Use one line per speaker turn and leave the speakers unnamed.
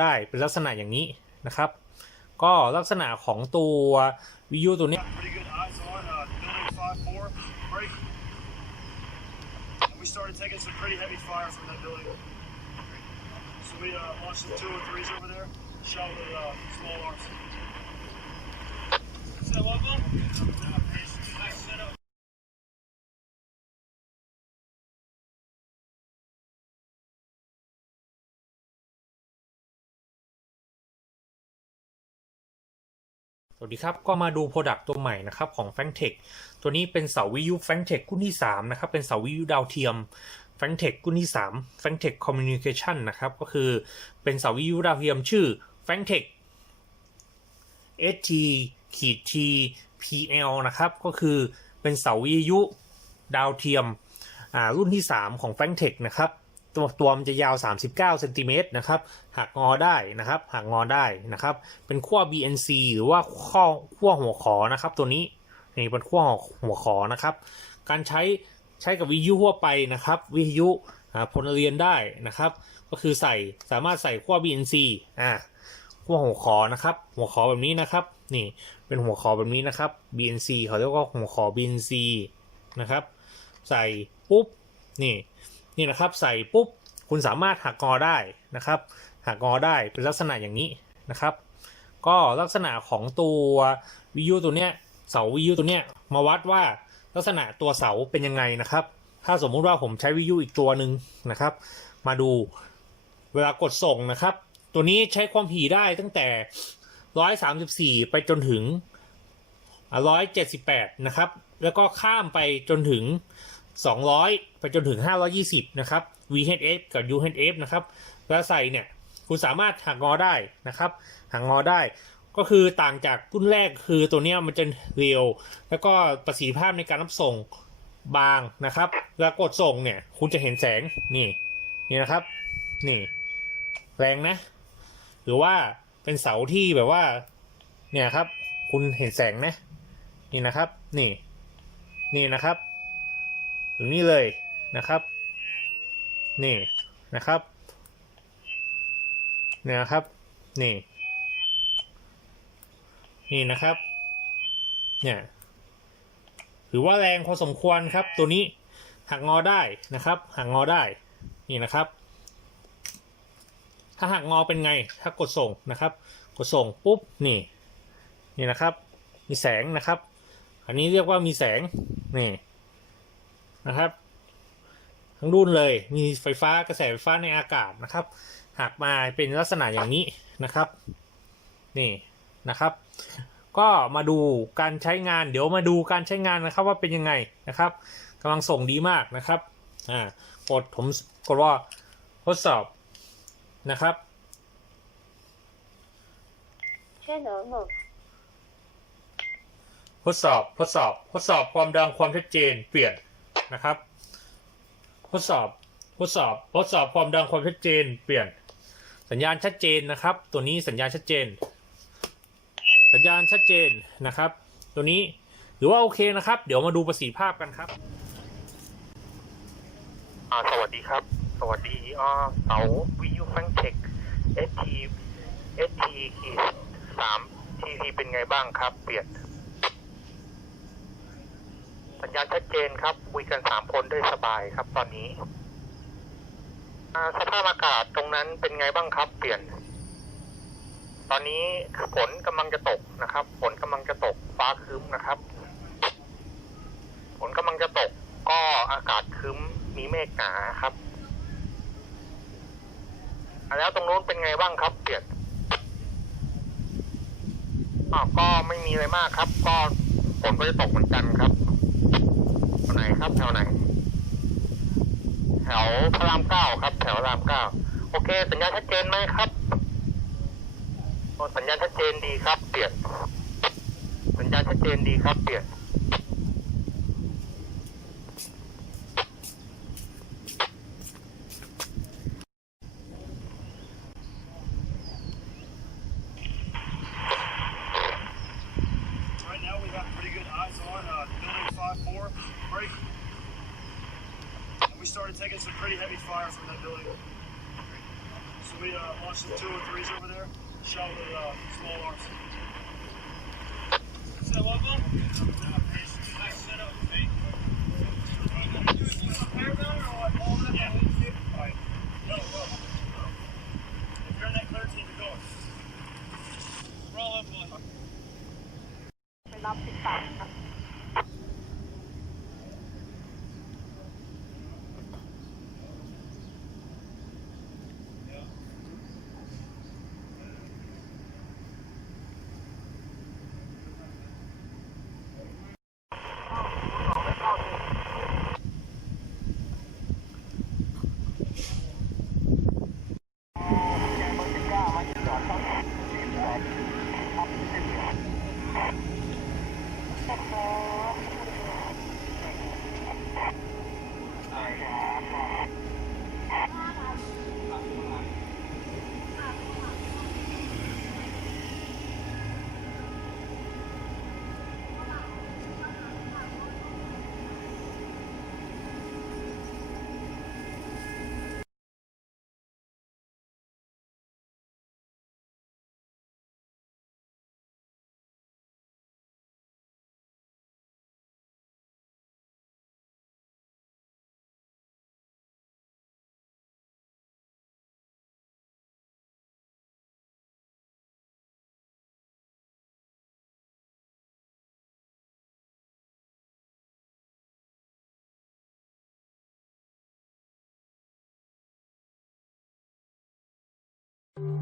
ได้เป็นลักษณะอย่างนี้นะครับ ก็ลักษณะของตัววิวตัวนี้ย วัสดีครับ ก็มาดูโปรดักต์ตัวใหม่นะครับของ f a n t e c h ตัวนี้เป็นเสาวิทยุ f a n t e c h รุ่นที่ 3 นะครับ เป็นเสาวิทยุดาวเทียม f a n t e c h รุ่นที่ 3 f a n t e c h Communication นะครับ ก็คือเป็นเสาวิทยุดาวเทียมชื่อ f a n t e c h ST ขีด T PL นะครับ ก็คือเป็นเสาวิทยุดาวเทียมรุ่นที่ 3 ของ f a n t e c h นะครับ ตัวตัวมันจะยาว 39เซนติเมตรนะครับหักงอได้นะครับหักงอได้นะครับ เป็นขั้ว BNC หรือว่าขั้วขั้วหัวขอนะครับตัวนี้นี่เป็นขั้วหัวขอนะครับ การใช้ใช้กับวิทยุทั่วไปนะครับ วิทยุพลเรือนได้นะครับ ก็คือใส่สามารถใส่ขั้ว BNC อ่าขั้วหัวขอนะครับ หัวขอแบบนี้นะครับ นี่เป็นหัวขอแบบนี้นะครับ BNC เขาเรียกว่าหัวขอ BNC นะครับ ใส่ปุ๊บนี่ นี่นะครับใส่ปุ๊บคุณสามารถหักงอได้นะครับ หักงอได้เป็นลักษณะอย่างนี้นะครับ ก็ลักษณะของตัววิทยุตัวเนี้ยเสาวิทยุตัวเนี้ยมาวัดว่าลักษณะตัวเสาเป็นยังไงนะครับ ถ้าสมมุติว่าผมใช้วิทยุอีกตัวหนึ่งนะครับ มาดูเวลากดส่งนะครับ ตัวนี้ใช้ความถี่ได้ตั้งแต่ 134 ไปจนถึง 178 นะครับ แล้วก็ข้ามไปจนถึง 200 ไปจนถึง 520 นะครับ VHF กับ UHF นะครับแล้วใส่เนี่ย คุณสามารถหักงอได้นะครับ หักงอได้ ก็คือต่างจากรุ่นแรกคือตัวเนี้ยมันจะเร็ว แล้วก็ประสิทธิภาพในการรับส่งบางนะครับแล้วกดส่งเนี่ย คุณจะเห็นแสงนี่นี่นะครับ นี่ แรงนะ หรือว่าเป็นเสาที่แบบว่า เนี่ยครับ คุณเห็นแสงนะ นี่นะครับ นี่ นี่นะครับ ถึงนี่เลยนะครับ นี่นะครับเนี่ยนะครับ นี่ นี่นะครับ เนี่ยถือว่าแรงพอสมควรครับ ตัวนี้หักงอได้นะครับ หักงอได้ นี่นะครับ ถ้าหักงอเป็นไง ถ้ากดส่งนะครับ กดส่งปุ๊บ นี่ นี่นะครับ มีแสงนะครับ อันนี้เรียกว่ามีแสง นี่ นะครับ ทั้งรุ่นเลยมีไฟฟ้ากระแสไฟฟ้าในอากาศนะครับหักมาเป็นลักษณะอย่างนี้นะครับ นี่นะครับ ก็มาดูการใช้งานเดี๋ยวมาดูการใช้งานนะครับว่าเป็นยังไงนะครับกำลังส่งดีมากนะครับอ่ากดผมกดว่าทดสอบนะครับ
Channel mode.
ทดสอบ ทดสอบ ทดสอบความดังความชัดเจน เปลี่ยน นะครับ ทดสอบทดสอบทดสอบความดังความชัดเจน เปลี่ยนสัญญาณชัดเจนนะครับ ตัวนี้สัญญาณชัดเจน สัญญาณชัดเจนนะครับ ตัวนี้ถือว่าโอเคนะครับ เดี๋ยวมาดูประสิทธิภาพกันครับ
สวัสดีครับ สวัสดีอ่าเสาวิวแฟงเทค ST ST ขีดสาม TT เป็นไงบ้างครับ เปลี่ยน สัญญาณชัดเจนครับคุยกันสามคนได้สบายครับ ตอนนี้อ่าสภาพอากาศตรงนั้นเป็นไงบ้างครับ เปลี่ยน ตอนนี้ฝนกำลังจะตกนะครับฝนกำลังจะตกฟ้าครึ้มนะครับฝนกำลังจะตก ก็อากาศครึ้มมีเมฆหนาครับแล้วตรงนู้นเป็นไงบ้างครับเปลี่ยนอ๋อก็ไม่มีอะไรมากครับ ก็ฝนก็จะตกเหมือนกันครับ ไหนครับแถวไหน แถวพระรามเก้าครับ แถวรามเก้าโอเค สัญญาณชัดเจนไหมครับสัญญาณชัดเจนดีครับ เปลี่ยน สัญญาณชัดเจนดีครับ เปลี่ยน
And we started taking some pretty heavy fire from that building. So we uh, launched some two and threes over there. Shot with uh, small arms. Is that local? Nice setup, mate. Paramount or what? All of them? Yeah.
Thank you.